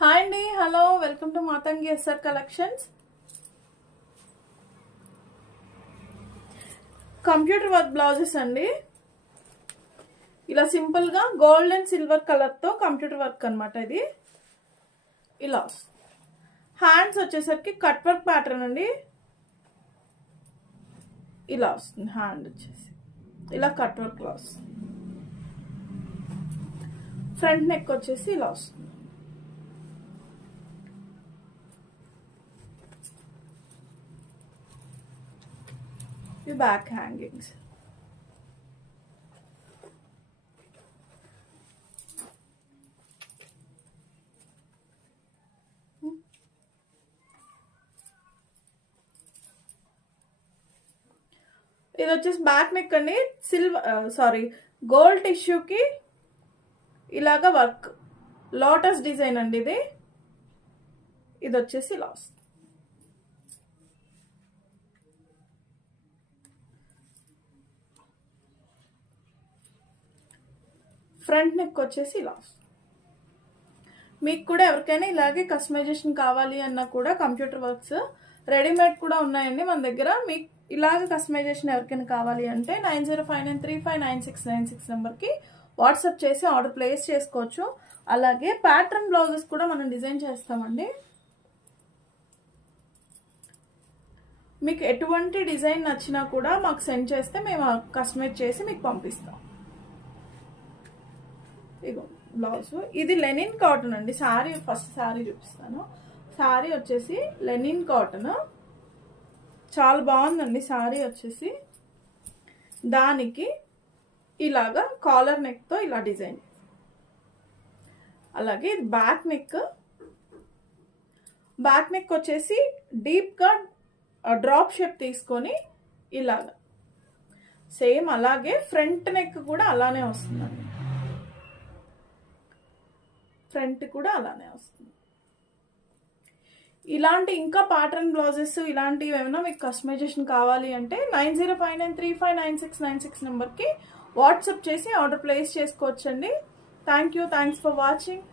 Hi అండి, hello, welcome to Matangi SR collections. Computer work blouses అండి. ఇలా సింపుల్ గా గోల్డ్ అండ్ సిల్వర్ కలర్ తో కంప్యూటర్ వర్క్ అన్నమాట. ఇది ఇలా హ్యాండ్స్ వచ్చేసరికి కట్ వర్క్ ప్యాటర్న్ అండి. ఇలా వస్తుంది హ్యాండ్ వచ్చేసి, ఇలా కట్ వర్క్ లో వస్తుంది. ఫ్రంట్ నెక్ వచ్చేసి ఇలా వస్తుంది. Back hangings. ఇది వచ్చేసి బ్యాక్ నెక్ అండి. గోల్డ్ టిష్యూకి ఇలాగా వర్క్, లోటస్ డిజైన్ అండి. ఇది వచ్చేసి ఇలా వస్తుంది. ఫ్రంట్ నెక్ వచ్చేసి ఇలా వస్తుంది. మీకు కూడా ఎవరికైనా ఇలాగే కస్టమైజేషన్ కావాలి అన్నా కూడా కంప్యూటర్ వర్క్స్ రెడీమేడ్ కూడా ఉన్నాయండి మన దగ్గర. మీకు ఇలాగ కస్టమైజేషన్ ఎవరికైనా కావాలి అంటే 9059359696 నెంబర్కి వాట్సాప్ చేసి ఆర్డర్ ప్లేస్ చేసుకోవచ్చు. అలాగే ప్యాటర్న్ బ్లౌజెస్ కూడా మనం డిజైన్ చేస్తామండి. మీకు ఎటువంటి డిజైన్ నచ్చినా కూడా మాకు సెండ్ చేస్తే మేము కస్టమైజ్ చేసి మీకు పంపిస్తాం. ఇగో బ్లౌజ్. ఇది లెనిన్ కాటన్ అండి. శారీ ఫస్ట్ శారీ చూపిస్తాను. శారీ వచ్చేసి లెనిన్ కాటన్, చాలా బాగుందండి. శారీ వచ్చేసి దానికి ఇలాగా కాలర్ నెక్ తో ఇలా డిజైన్. అలాగే బ్యాక్ నెక్. బ్యాక్ నెక్ వచ్చేసి డీప్ గా డ్రాప్ షేప్ తీసుకొని ఇలాగా సేమ్. అలాగే ఫ్రంట్ నెక్ కూడా అలానే వస్తుందండి. ఫ్రంట్ కూడా అలానే వస్తుంది. ఇలాంటి ఇంకా ప్యాటర్న్ బ్లౌజెస్ ఇలాంటివి ఏమైనా మీకు కస్టమైజేషన్ కావాలి అంటే 9059359696 నెంబర్కి వాట్సాప్ చేసి ఆర్డర్ ప్లేస్ చేసుకోవచ్చండి. Thanks for watching.